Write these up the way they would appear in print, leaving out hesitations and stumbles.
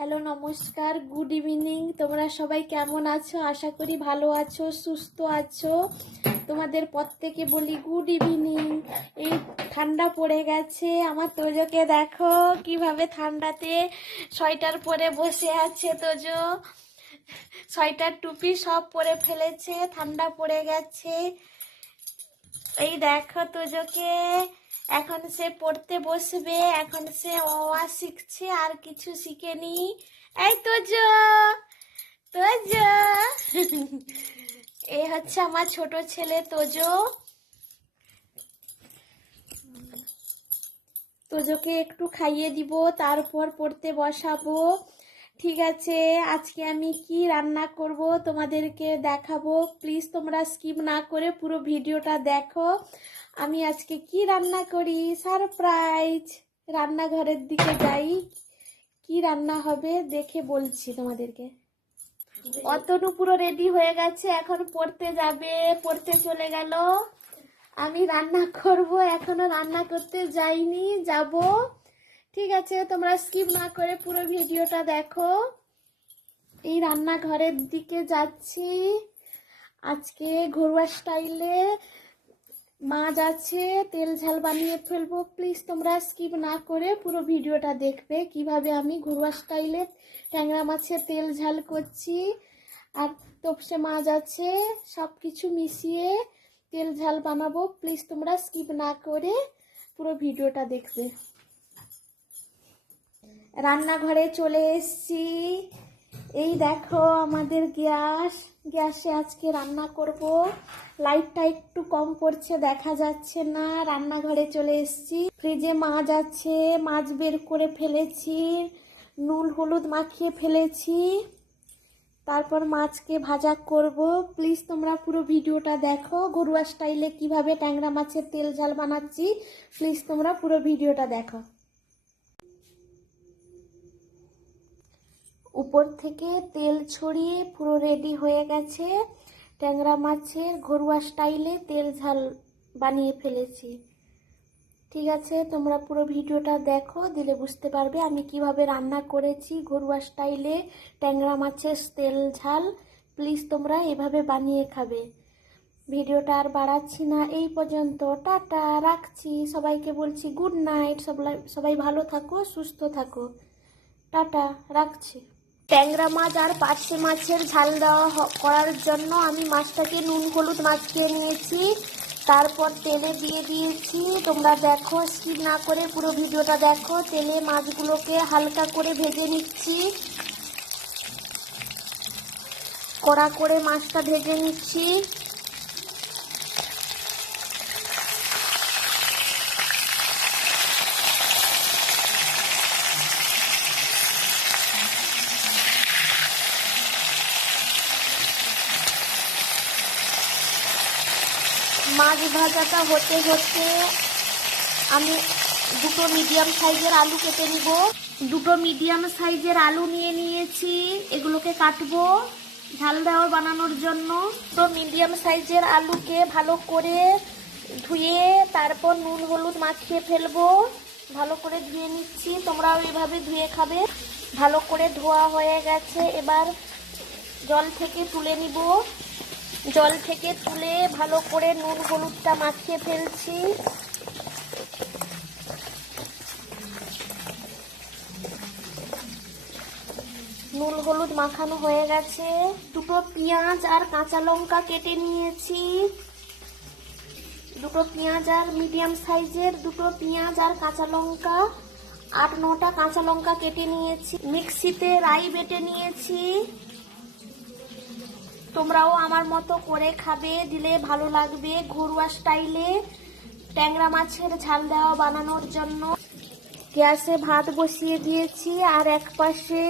Hello, নমস্কার, good evening. তোমরা সবাই কেমন আছো? আশা করি ভালো আছো, সুস্থ আছো। তোমাদের প্রত্যেকে বলি গুড ইভিনিং। এই ঠান্ডা পড়ে গেছে, আমার তোজোকে দেখো কিভাবে ঠান্ডাতে সোয়েটার পরে বসে আছে। তোজো সোয়েটার টুপি সব পরে ফেলেছে, ঠান্ডা পড়ে গেছে। এই দেখো তোজোকে, এখন সে পড়তে বসবে। এখন সে অ আ শিখছে, আর কিছু শিখেনি। এই তোজো, তোজো এই হচ্ছে আমার ছোট ছেলে তোজো। তোজোকে একটু খাইয়ে দিব, তারপর পড়তে বসাবো। ঠিক আছে, আজকে আমি কি রান্না করব তোমাদেরকে দেখাবো। প্লিজ তোমরা স্কিপ না করে পুরো ভিডিওটা দেখো। আমি আজকে কি রান্না করি, সারপ্রাইজ। রান্নাঘরের দিকে যাই, কি রান্না হবে দেখে বলছি তোমাদেরকে। অতনু পুরো রেডি হয়ে গেছে, এখন পড়তে যাবে, পড়তে চলে গেল। আমি রান্না করব, এখনো রান্না করতে যাইনি, যাব। ঠিক আছে, তোমরা স্কিপ না করে পুরো ভিডিওটা দেখো। এই রান্নাঘরের দিকে যাচ্ছি। আজকে ঘরোয়া স্টাইলে মাছ আছে, তেল ঝাল বানিয়ে ফেলবো। প্লিজ তোমরা স্কিপ না করে পুরো ভিডিওটা দেখবে, কিভাবে আমি ঘরোয়া স্টাইলে ট্যাংরা মাছের তেল ঝাল করছি। আর তোপসে মাছ আছে, সব কিছু মিশিয়ে তেল ঝাল বানাবো। প্লিজ তোমরা স্কিপ না করে পুরো ভিডিওটা দেখবে। রান্নাঘরে চলে এসেছি। এই দেখো আমাদের গ্যাসে আজকে রান্না করব। লাইটটা একটু কম পড়ছে, দেখা যাচ্ছে না। রান্নাঘরে চলে এসেছি। ফ্রিজে মাছ আছে, মাছ বের করে ফেলেছি, নুন হলুদ মাখিয়ে ফেলেছি। তারপর মাছকে ভাজা করব। প্লিজ তোমরা পুরো ভিডিওটা দেখো, ঘরোয়া স্টাইলে কিভাবে ট্যাংরা মাছের তেল ঝাল বানাচ্ছি। প্লিজ তোমরা পুরো ভিডিওটা দেখো। উপর থেকে তেল ছড়িয়ে পুরো রেডি হয়ে গেছে। ট্যাংরা মাছের ঘরোয়া স্টাইলে তেল ঝাল বানিয়ে ফেলেছি। ঠিক আছে, তোমরা পুরো ভিডিওটা দেখো, দিলে বুঝতে পারবে আমি কিভাবে রান্না করেছি ঘরোয়া স্টাইলে ট্যাংরা মাছের তেল ঝাল। প্লিজ তোমরা এভাবে বানিয়ে খাবে। ভিডিওটা আর বাড়াচ্ছি না, এই পর্যন্ত। টাটা, রাখছি। সবাইকে বলছি গুড নাইট। সবাই ভালো থাকো, সুস্থ থাকো। টাটা, রাখছি। ট্যাংরা মাছ আর পার্শে মাছের ঝাল দেওয়া করার জন্য আমি মাছটাকে নুন হলুদ মাখিয়ে নিয়েছি, তারপর তেলে দিয়ে দিয়েছি। তোমরা দেখো, স্কিপ না করে পুরো ভিডিওটা দেখো। তেলে মাছগুলোকে হালকা করে ভেজে নিচ্ছি, কড়া করে মাছটা ভেজে নিচ্ছি। মাছ ভাজাটা হতে হতে আমি দুটো মিডিয়াম সাইজের আলু কেটে নিব। দুটো মিডিয়াম সাইজের আলু নিয়ে নিয়েছি, এগুলোকে কাটবো ঝাল দেওয়া বানানোর জন্য। তো মিডিয়াম সাইজের আলুকে ভালো করে ধুয়ে তারপর নুন হলুদ মাখিয়ে ফেলবো। ভালো করে ধুয়ে নিচ্ছি, তোমরাও এইভাবে ধুয়ে খাবে। ভালো করে ধোয়া হয়ে গেছে, এবার জল থেকে তুলে নিব। জল থেকে তুলে ভালো করে নুন হলুদটা মাখিয়ে ফেলছি। নুন হলুদ মাখানো হয়ে গেছে। দুটো পেঁয়াজ আর কাঁচা লঙ্কা কেটে নিয়েছি। দুটো পেঁয়াজ আর মিডিয়াম সাইজের দুটো পেঁয়াজ আর কাঁচা লঙ্কা, 8-9টা কাঁচা লঙ্কা কেটে নিয়েছি। মিক্সিতে রাই বেটে নিয়েছি। তোমরাও আমার মতো করে খাবে, দিলে ভালো লাগবে ঘরোয়া স্টাইলে ট্যাংরা মাছের ঝাল দেওয়া বানানোর জন্য। গ্যাসে ভাত বসিয়ে দিয়েছি, আর এক পাশে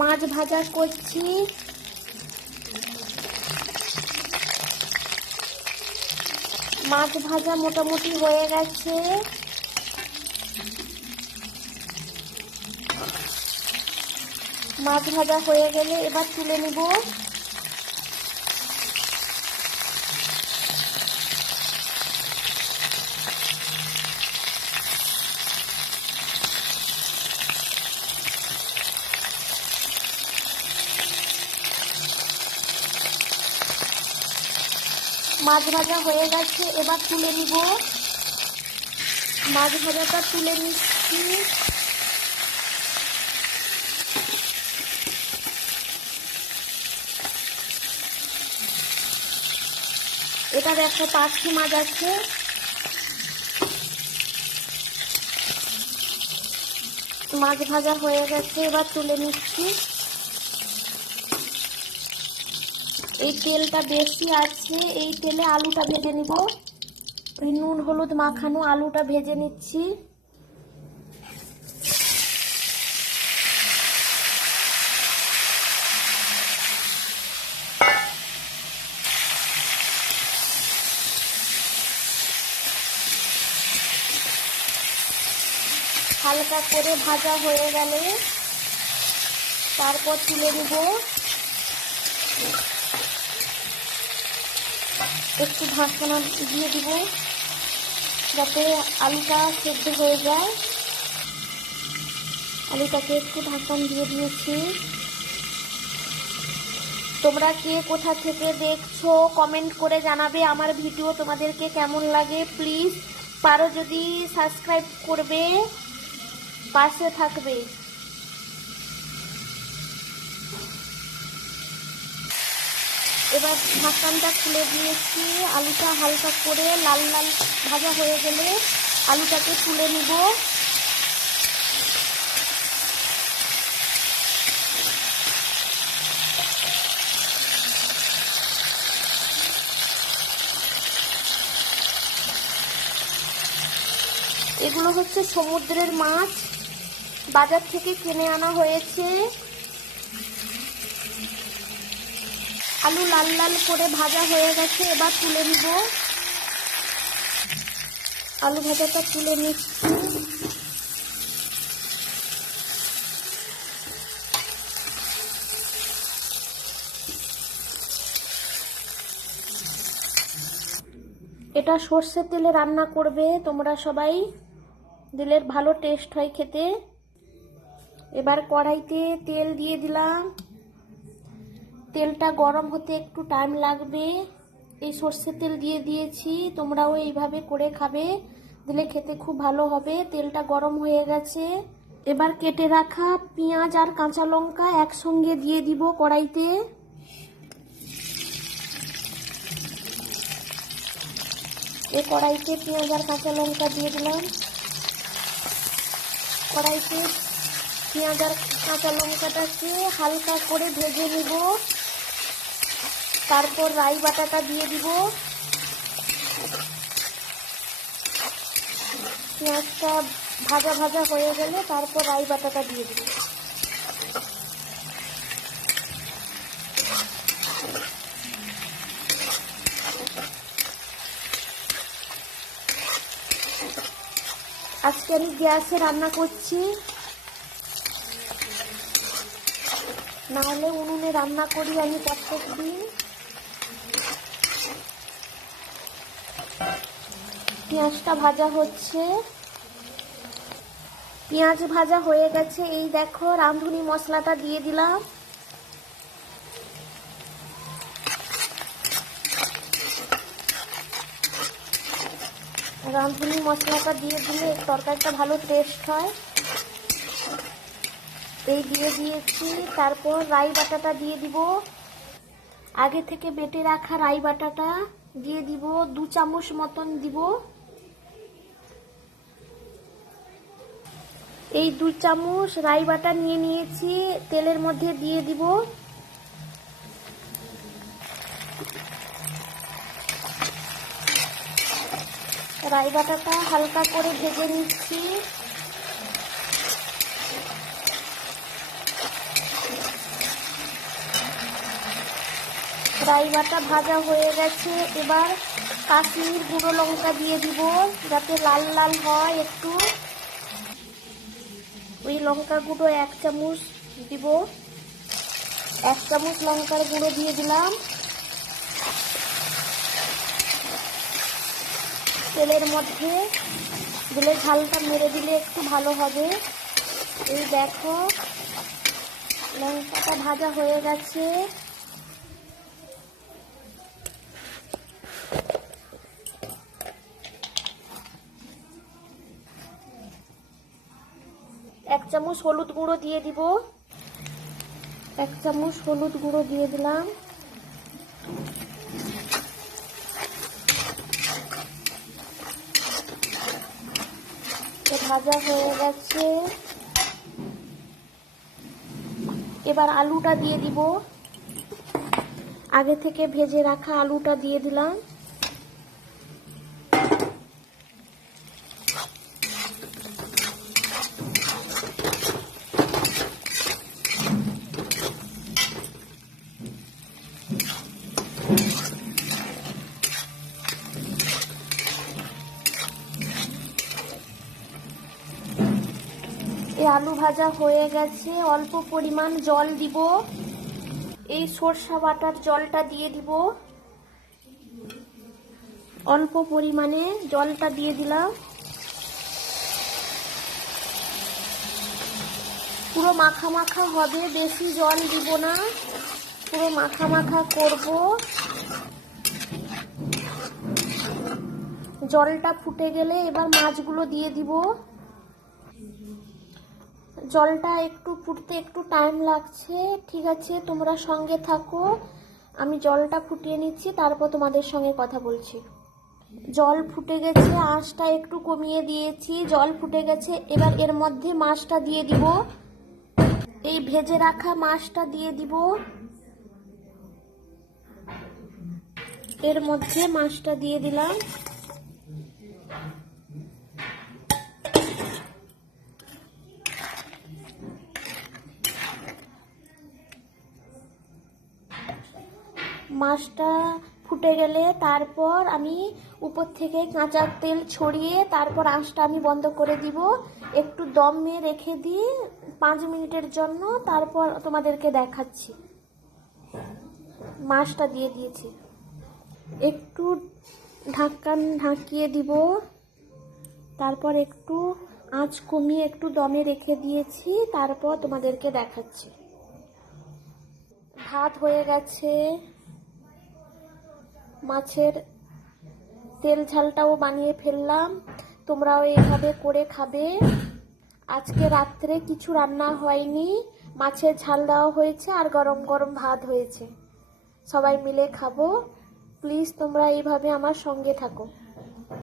মাছ ভাজা করছি। মাছ ভাজা মোটামুটি হয়ে গেছে। মাছ ভাজা হয়ে গেলে এবার তুলে নিব। মাছ ভাজা হয়ে গেছে, এবার তুলে নিব। মাছ ভাজাটা তুলে নিচ্ছি। এটা দেখো পাঁচটি মাছ আছে। মাছ ভাজা হয়ে গেছে, এবার তুলে নিচ্ছি। এই তেলটা বেশি আছে, এই তেলে আলুটা ভেজে নিব। ওই নুন হলুদ মাখানো আলুটা ভেজে নিচ্ছি। হালকা করে ভাজা হয়ে গেলে তারপর তুলে নিব। একটু ঢাকনা দিয়ে দিব যাতে আলুটা সেদ্ধ হয়ে যায়। আলুটাকে একটু ঢাকন দিয়ে দিয়েছি। তোমরা কে কোথা থেকে দেখছো কমেন্ট করে জানাবে আমার ভিডিও তোমাদেরকে কেমন লাগে। প্লিজ পারো যদি সাবস্ক্রাইব করবে, পাশে থাকবে। এবার ঢাকনটা খুলে দিয়েছি। আলুটা হালকা করে লাল লাল ভাজা হয়ে গেলে আলুটাকে তুলে নিব। এগুলো হচ্ছে সমুদ্রের মাছ, বাজার থেকে কিনে আনা হয়েছে। আলু লাল লাল করে ভাজা হয়ে গেছে, এবার তুলে নিব। আলু ভাজাটা তুলে নিচ্ছি। এটা সর্ষের তেলে রান্না করবে তোমরা সবাই, দিলে ভালো টেস্ট হয় খেতে। এবার কড়াইতে তেল দিয়ে দিলাম। তেলটা গরম হতে একটু টাইম লাগবে। এই সর্ষের তেল দিয়ে দিয়েছি, তোমরাও এইভাবে করে খাবে, দিলে খেতে খুব ভালো হবে। তেলটা গরম হয়ে গেছে, এবার কেটে রাখা পেঁয়াজ আর কাঁচা লঙ্কা একসঙ্গে দিয়ে দিব কড়াইতে। এই কড়াইতে পেঁয়াজ আর কাঁচা লঙ্কা দিয়ে দিলাম। কড়াইতে পেঁয়াজ আর কাঁচা লঙ্কাটাকে হালকা করে ভেজে নিব। তারপর রাই বাটাটা দিয়ে দিব। পেঁয়াজটা ভাজা ভাজা হয়ে গেলে তারপর রাই বাটাটা দিয়ে দিব। আজকে আমি গ্যাসে রান্না করছি, না হলে উনুনে রান্না করি আমি প্রত্যেক দিন। পেঁয়াজটা ভাজা হচ্ছে। পেঁয়াজ ভাজা হয়ে গেছে, এই দেখো রাঁধুনি মশলাটা দিয়ে দিলাম। রাঁধুনি মশলাটা দিয়ে দিলে তরকারিটা ভালো টেস্ট হয়। এই দিয়ে দিয়েছি। তারপর রাই বাটাটা দিয়ে দিব। আগে থেকে বেটে রাখা রাই বাটাটা দিয়ে দিব, 2 চামচ মতন দিব। এই 2 চামচ রাই বাটা নিয়ে নিয়েছি, তেলের মধ্যে দিয়ে দিব। রাই বাটাটা হালকা করে ভেজে নিচ্ছি। রাই বাটা ভাজা হয়ে গেছে, এবার কাশ্মীর গুঁড়ো লঙ্কা দিয়ে দিব যাতে লাল লাল হয় একটু। ওই লঙ্কা গুঁড়ো 1 চামচ দিব। 1 চামচ লঙ্কার গুঁড়ো দিয়ে দিলাম। তেলের মধ্যে দিলে ঝালটা মেরে দিলে একটু ভালো হবে। এই দেখো লঙ্কাটা ভাজা হয়ে গেছে। চামচ হলুদ গুঁড়ো দিয়ে দিব, 1 চামচ হলুদ গুঁড়ো দিয়ে দিলাম। ভাজা হয়ে গেছে, এবার আলুটা দিয়ে দিব। আগে থেকে ভেজে রাখা আলুটা দিয়ে দিলাম। এই আলু ভাজা হয়ে গেছে, অল্প পরিমাণ জল দিব। এই সরষা বাটার জলটা দিয়ে দিব, অল্প পরিমাণে জলটা দিয়ে দিলাম। পুরো মাখা মাখা হবে, বেশি জল দিব না, পুরো মাখা মাখা করব। জলটা ফুটে গেলে এবার মাছগুলো দিয়ে দিব। জলটা একটু ফুটতে একটু টাইম লাগছে, ঠিক আছে তোমরা সঙ্গে থাকো, আমি জলটা ফুটিয়ে নিচ্ছি, তারপর তোমাদের সঙ্গে কথা বলছি। জল ফুটে গেছে, আঁচটা একটু কমিয়ে দিয়েছি, জল ফুটে গেছে। এবার এর মধ্যে মাছটা দিয়ে দিব, এই ভেজে রাখা মাছটা দিয়ে দিব। এর মধ্যে মাছটা দিয়ে দিলাম। মাছটা ফুটে গেলে তারপর আমি উপর থেকে কাঁচা তেল ছড়িয়ে তারপর আঁচটা আমি বন্ধ করে দিব। একটু দমে রেখে দিই 5 মিনিটের জন্য, তারপর তোমাদেরকে দেখাচ্ছি। মাছটা দিয়ে দিয়েছি, একটু ঢাকন ঢাকিয়ে দিব, তারপর একটু আঁচ কমিয়ে একটু দমে রেখে দিয়েছি, তারপর তোমাদেরকে দেখাচ্ছি। ভাত হয়ে গেছে, মাছের তেল ঝালটাও বানিয়ে ফেললাম, তোমরাও এইভাবে করে খাবে। আজকে রাত্রে কিছু রান্না হয়নি, মাছের ঝাল দেওয়া হয়েছে আর গরম গরম ভাত হয়েছে, সবাই মিলে খাবো। প্লিজ তোমরা এইভাবে আমার সঙ্গে থাকো।